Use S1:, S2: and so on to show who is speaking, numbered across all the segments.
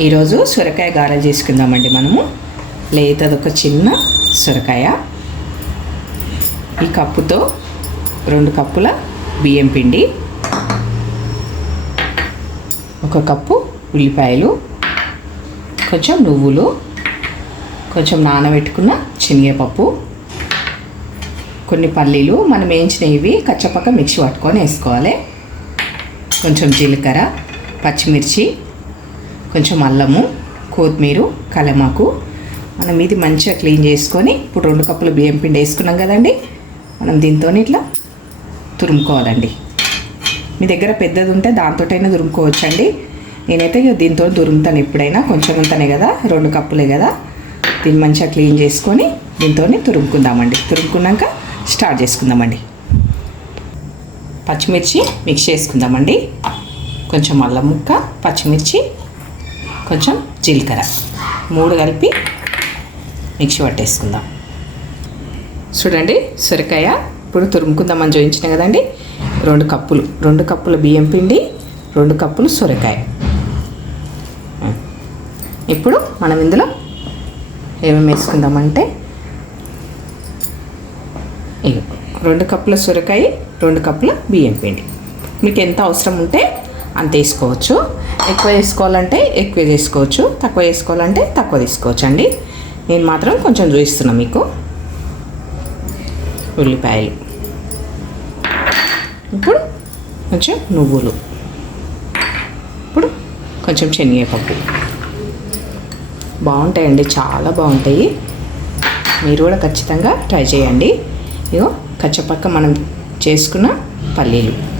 S1: ఈరోజు సొరకాయ గారెలు చేసుకుందామండి మనము. లేతది ఒక చిన్న సొరకాయ. ఈ కప్పుతో రెండు కప్పుల బియ్యం పిండి. ఒక కప్పు ఉల్లిపాయలు. కొంచెం నువ్వులు. కొంచెం నానబెట్టుకున్న శనగపప్పు. కొన్ని పల్లీలు. మనం వేయించినవి కచ్చపక్క మిక్సీ పట్టుకొని వేసుకోవాలి. కొంచెం జీలకర్ర పచ్చిమిర్చి కొంచెం అల్లము కొత్తిమీర కలమాకు. మనం ఇది మంచిగా క్లీన్ చేసుకొని ఇప్పుడు రెండు కప్పులు బియ్యం పిండి వేసుకున్నాం కదండి. మనం దీంతో ఇట్లా తురుముకోవాలండి. మీ దగ్గర పెద్దది ఉంటే దాంతోటైనా తురుముకోవచ్చండి. నేనైతే ఇక దీంతో తురుముతాను ఎప్పుడైనా కొంచెం ఉంటనే కదా రెండు కప్పులే కదా. దీన్ని మంచిగా క్లీన్ చేసుకొని దీంతో తురుముకుందామండి. తురుముకున్నాక స్టార్ట్ చేసుకుందామండి. పచ్చిమిర్చి మిక్స్ చేసుకుందామండి. కొంచెం అల్లం ముక్క పచ్చిమిర్చి కొంచెం జీలకర్ర. మూడు కలిపి మిక్సీ పట్టేసుకుందాం. చూడండి సొరకాయ. ఇప్పుడు తురుముకుందామని చూపించిన కదండి. రెండు కప్పులు. రెండు కప్పుల బియ్యం పిండి రెండు కప్పులు సొరకాయ. ఇప్పుడు మనం ఇందులో ఏమేమి వేసుకుందామంటే రెండు కప్పుల సొరకాయ రెండు కప్పుల బియ్యం పిండి. మీకు ఎంత అవసరం ఉంటే అంత వేసుకోవచ్చు. ఎక్కువ వేసుకోవాలంటే ఎక్కువ తీసుకోవచ్చు తక్కువ వేసుకోవాలంటే తక్కువ తీసుకోవచ్చు అండి నేను మాత్రం కొంచెం చూపిస్తున్నా మీకు. ఉల్లిపాయలు. ఇప్పుడు కొంచెం నువ్వులు. ఇప్పుడు కొంచెం శనగపప్పు. బాగుంటాయండి చాలా బాగుంటాయి. మీరు కూడా ఖచ్చితంగా ట్రై చేయండి. ఇగో కచ్చపక్క మనం చేసుకున్న పల్లీలు.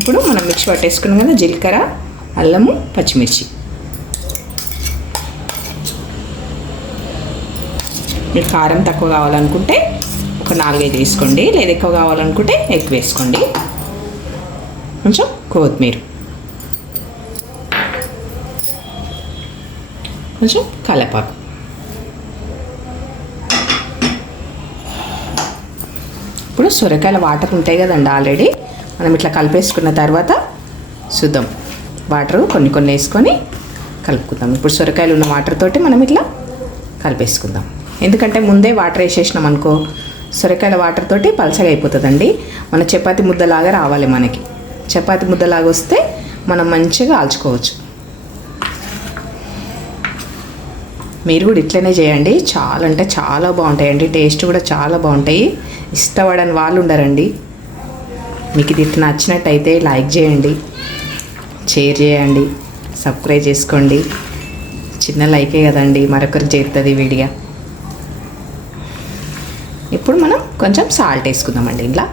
S1: ఇప్పుడు మనం మిక్సీ పట్టేసుకున్నాం కదా జీలకర్ర అల్లము పచ్చిమిర్చి. మీకు కారం తక్కువ కావాలనుకుంటే ఒక నాలుగైదు వేసుకోండి లేదా ఎక్కువ కావాలనుకుంటే ఎక్కువ వేసుకోండి. కొంచెం కొత్తిమీర. కొంచెం కలపాకు. ఇప్పుడు సొరకాయల వాటర్ ఉంటాయి కదండి ఆల్రెడీ. మనం ఇట్లా కలిపేసుకున్న తర్వాత చూద్దాం వాటర్ కొన్ని కొన్ని వేసుకొని కలుపుకుందాం. ఇప్పుడు సొరకాయలు ఉన్న వాటర్ తోటి మనం ఇట్లా కలిపేసుకుందాం. ఎందుకంటే ముందే వాటర్ వేసేసినాం అనుకో సొరకాయల వాటర్ తోటి పలసగా అయిపోతుందండి. మన చపాతి ముద్దలాగా రావాలి మనకి. చపాతి ముద్దలాగా వస్తే మనం మంచిగా ఆల్చుకోవచ్చు మీరు కూడా ఇట్లనే చేయండి. చాలా అంటే చాలా బాగుంటాయండి. టేస్ట్ కూడా చాలా బాగుంటాయి. ఇష్టపడని వాళ్ళు ఉండరండి. మీకు ఇది నచ్చినట్టయితే లైక్ చేయండి షేర్ చేయండి సబ్స్క్రైబ్ చేసుకోండి. చిన్న లైకే కదండి మరొకరికి చేరుతుంది వీడియో. ఇప్పుడు మనం కొంచెం సాల్ట్ వేసుకుందామండి ఇంట్లో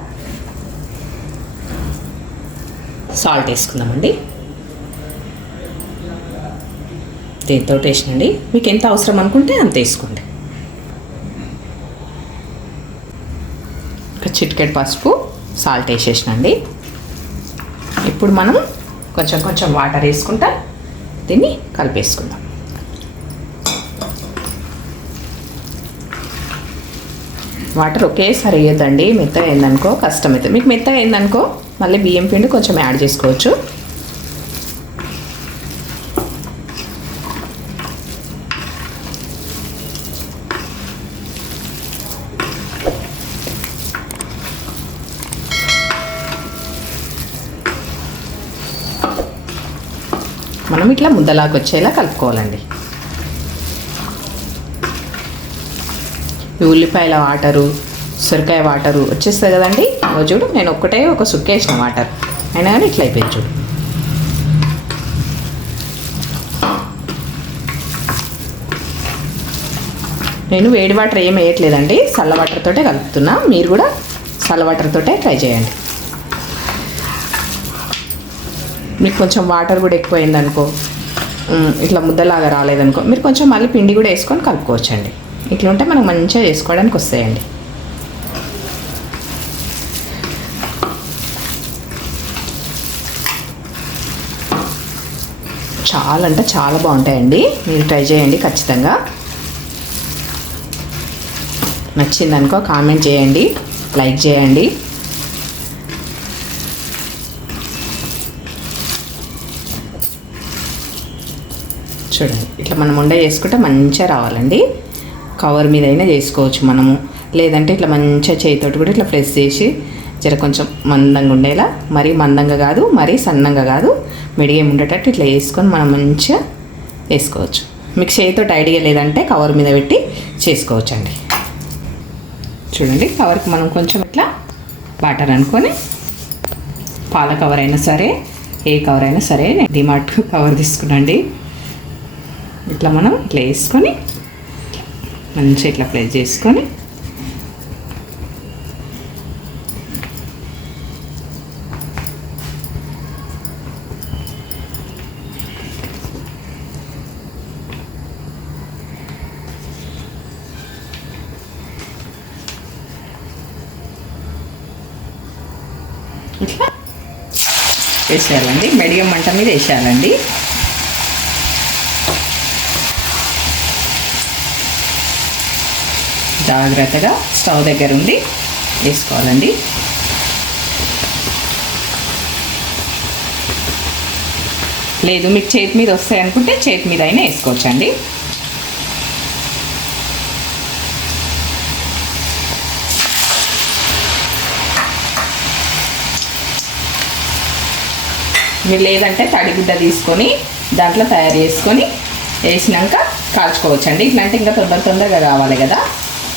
S1: సాల్ట్ వేసుకుందామండి. దీంతో వేసినండి మీకు ఎంత అవసరం అనుకుంటే అంత వేసుకోండి. ఒక చిటికెట్ పసుపు. సాల్ట్ వేసేసినండి. ఇప్పుడు మనం కొంచెం కొంచెం వాటర్ వేసుకుంటా దీన్ని కలిపేసుకుందాం. వాటర్ ఒకేసారి వేయద్దండి మెత్త అయిందనుకో కష్టమవుతుంది మీకు మెత్త అయిందనుకో మళ్ళీ బియ్యం పిండి కొంచెం యాడ్ చేసుకోవచ్చు. మనం ఇట్లా ముద్దలాగా వచ్చేలా కలుపుకోవాలండి. ఈ ఉల్లిపాయల వాటరు సొరకాయ వాటరు వచ్చేస్తుంది కదండి. చూడు నేను ఒక్కటే ఒక సుక్కేసిన వాటర్. అయినా కానీ ఇట్లా అయిపోయింది చూడు. నేను వేడి వాటర్ ఏం వేయట్లేదండి. చల్ల వాటర్ తోటే కలుపుతున్నా. మీరు కూడా చల్ల వాటర్ తోటే ట్రై చేయండి. మీకు కొంచెం వాటర్ కూడా ఎక్కువైంది అనుకో ఇట్లా ముద్దలాగా రాలేదనుకో మీరు కొంచెం మళ్ళీ పిండి కూడా వేసుకొని కలుపుకోవచ్చండి. ఇట్లా ఉంటే మనకు మంచిగా చేసుకోవడానికి వస్తాయండి. చాలా అంటే చాలా బాగుంటాయండి. మీరు ట్రై చేయండి ఖచ్చితంగా. నచ్చిందనుకో కామెంట్ చేయండి లైక్ చేయండి. చూడండి. ఇట్లా మనం ఉండ చేసుకుంటే మంచిగా రావాలండి. కవర్ మీద అయినా చేసుకోవచ్చు మనము. లేదంటే ఇట్లా మంచిగా చేతితోటి కూడా ఇట్లా ప్రెస్ చేసి జర కొంచెం మందంగా ఉండేలా మరీ మందంగా కాదు మరీ సన్నంగా కాదు మిడియం ఉండేటట్టు ఇట్లా వేసుకొని మనం మంచిగా వేసుకోవచ్చు. మీకు చేతితో ఐడియా లేదంటే కవర్ మీద పెట్టి చేసుకోవచ్చు అండి చూడండి కవర్కి మనం కొంచెం ఇట్లా వాటర్ అనుకొని పాల కవర్ అయినా సరే ఏ కవర్ అయినా సరే నేను డిమార్ట్ కవర్ తీసుకున్నాండి ఇట్లా మనం ఇట్లా వేసుకొని మంచిగా ఇట్లా ప్లేస్ చేసుకొని ఇట్లా వేసేయాలండి. మీడియం మంట మీద వేసేయాలండి. జాగ్రత్తగా స్టవ్ దగ్గర ఉండి వేసుకోవాలండి. లేదు మీకు చేతి మీద వస్తాయి అనుకుంటే చేతి మీద అయినా వేసుకోవచ్చండి. మీరు లేదంటే తడిగుడ్డ తీసుకొని దాంట్లో తయారు చేసుకొని వేసినాక కాల్చుకోవచ్చండి. ఇట్లా అంటే ఇంకా తొందర తొందరగా కావాలి కదా.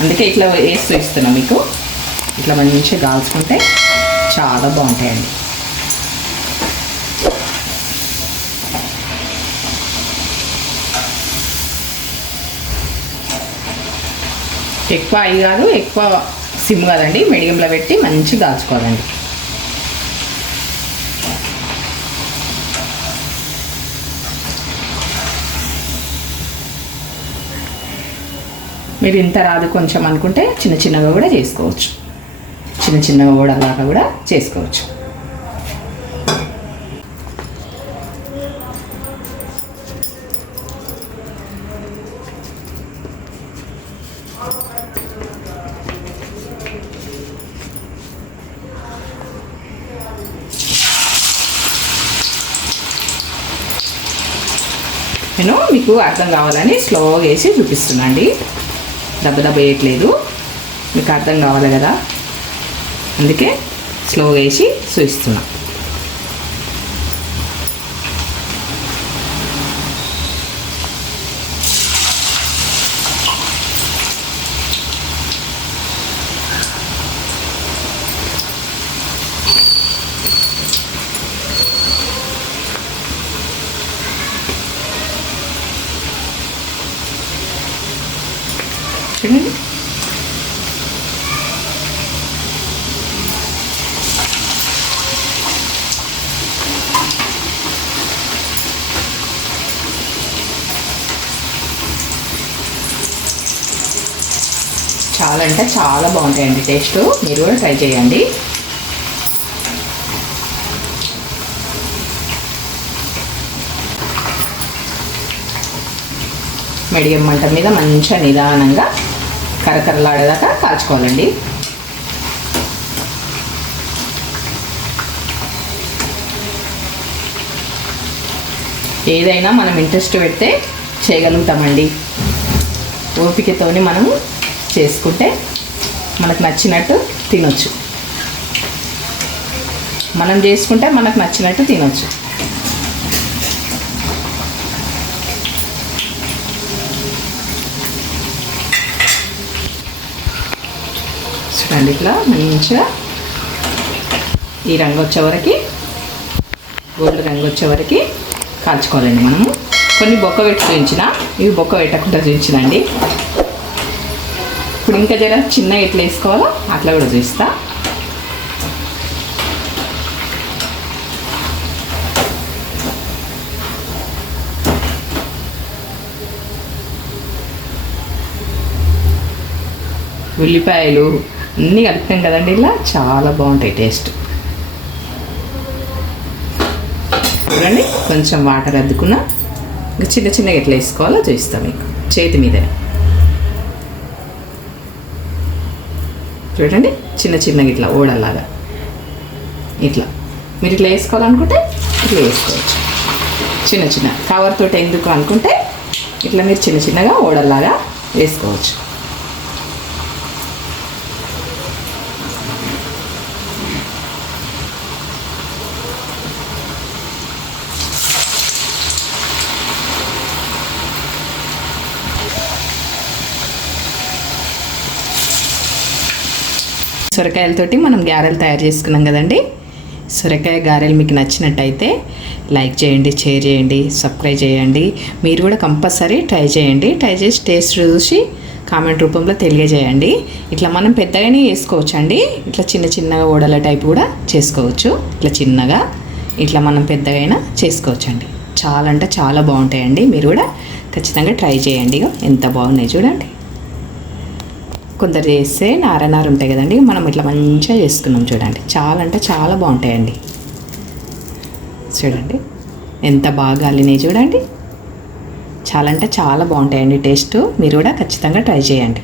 S1: అందుకే ఇట్లా వేసి చూపిస్తున్నాం మీకు. ఇట్లా మంచిగా కాల్చుకుంటే చాలా బాగుంటాయండి. ఎక్కువ అయి కాదు ఎక్కువ సిమ్ కాదండి. మీడియంలో పెట్టి మంచిగా దాచుకోవాలండి మీరు ఇంత రాదు కొంచెం అనుకుంటే చిన్న చిన్నగా కూడా చేసుకోవచ్చు. చిన్న చిన్నగా కూడా అలాగా కూడా చేసుకోవచ్చు. నేను మీకు అర్థం కావాలని స్లోగా వేసి చూపిస్తున్నాండి. దెబ్బ దెబ్బ వేయట్లేదు. మీకు అర్థం కావాలి కదా? అందుకే స్లోగా వేసి చూపిస్తున్నాను చూడండి చాలా అంటే చాలా బాగుంటాయండి టేస్ట్. మీరు కూడా ట్రై చేయండి. మీడియం మంట మీద మంచిగా నిదానంగా కరకరలాడేదాకా కాల్చుకోవాలండి. ఏదైనా మనం ఇంట్రెస్ట్ పెడితే చేయగలుగుతామండి. ఓపికతోని మనము చేసుకుంటే మనకు నచ్చినట్టు తినొచ్చు. మనం చేసుకుంటే మనకు నచ్చినట్టు తినొచ్చు. చూడండి ఇట్లా మంచిగా ఈ రంగు వచ్చే వరకు గోల్డ్ రంగు వచ్చే వరకు కాల్చుకోవాలండి మనము. కొన్ని బొక్క పెట్టి చూపించిన ఇవి బొక్క పెట్టకుండా చూపించినండి. ఇప్పుడు ఇంకా జర చిన్న ఎట్లా వేసుకోవాలో అట్లా కూడా చూపిస్తా. ఉల్లిపాయలు అన్నీ కలిపాం కదండి ఇలా. చాలా బాగుంటాయి టేస్ట్. చూడండి కొంచెం వాటర్ అద్దుకున్న ఇంకా చిన్న చిన్నగా ఎట్లా వేసుకోవాలో చూపిస్తాం మీకు. చేతి మీదనే. చూడండి చిన్న చిన్నగా ఇట్లా ఓడలాగా. ఇట్లా. మీరు ఇట్లా వేసుకోవాలనుకుంటే ఇట్లా వేసుకోవచ్చు. చిన్న చిన్న. కవర్తో ఎందుకు అనుకుంటే ఇట్లా మీరు చిన్న చిన్నగా ఓడల్లాగా వేసుకోవచ్చు. సొరకాయలతోటి మనం గారెలు తయారు చేసుకున్నాం కదండి. సొరకాయ గారెలు మీకు నచ్చినట్టయితే లైక్ చేయండి షేర్ చేయండి సబ్స్క్రైబ్ చేయండి. మీరు కూడా కంపల్సరీ ట్రై చేయండి. ట్రై చేసి టేస్ట్ చూసి కామెంట్ రూపంలో తెలియజేయండి. ఇట్లా మనం పెద్దగానే చేసుకోవచ్చు అండి ఇట్లా చిన్న చిన్నగా ఓడల టైప్ కూడా చేసుకోవచ్చు. ఇట్లా చిన్నగా ఇట్లా మనం పెద్దగైనా చేసుకోవచ్చు అండి చాలా అంటే చాలా బాగుంటాయండి. మీరు కూడా ఖచ్చితంగా ట్రై చేయండి. ఎంత బాగున్నాయి చూడండి. కొందరు చేస్తే నారనార ఉంటాయి కదండి మనం ఇట్లా మంచిగా చేసుకున్నాం చూడండి. చాలా అంటే చాలా బాగుంటాయండి. చూడండి ఎంత బాగా అల్లినాయి చూడండి. చాలా అంటే చాలా బాగుంటాయండి టేస్ట్. మీరు కూడా ఖచ్చితంగా ట్రై చేయండి.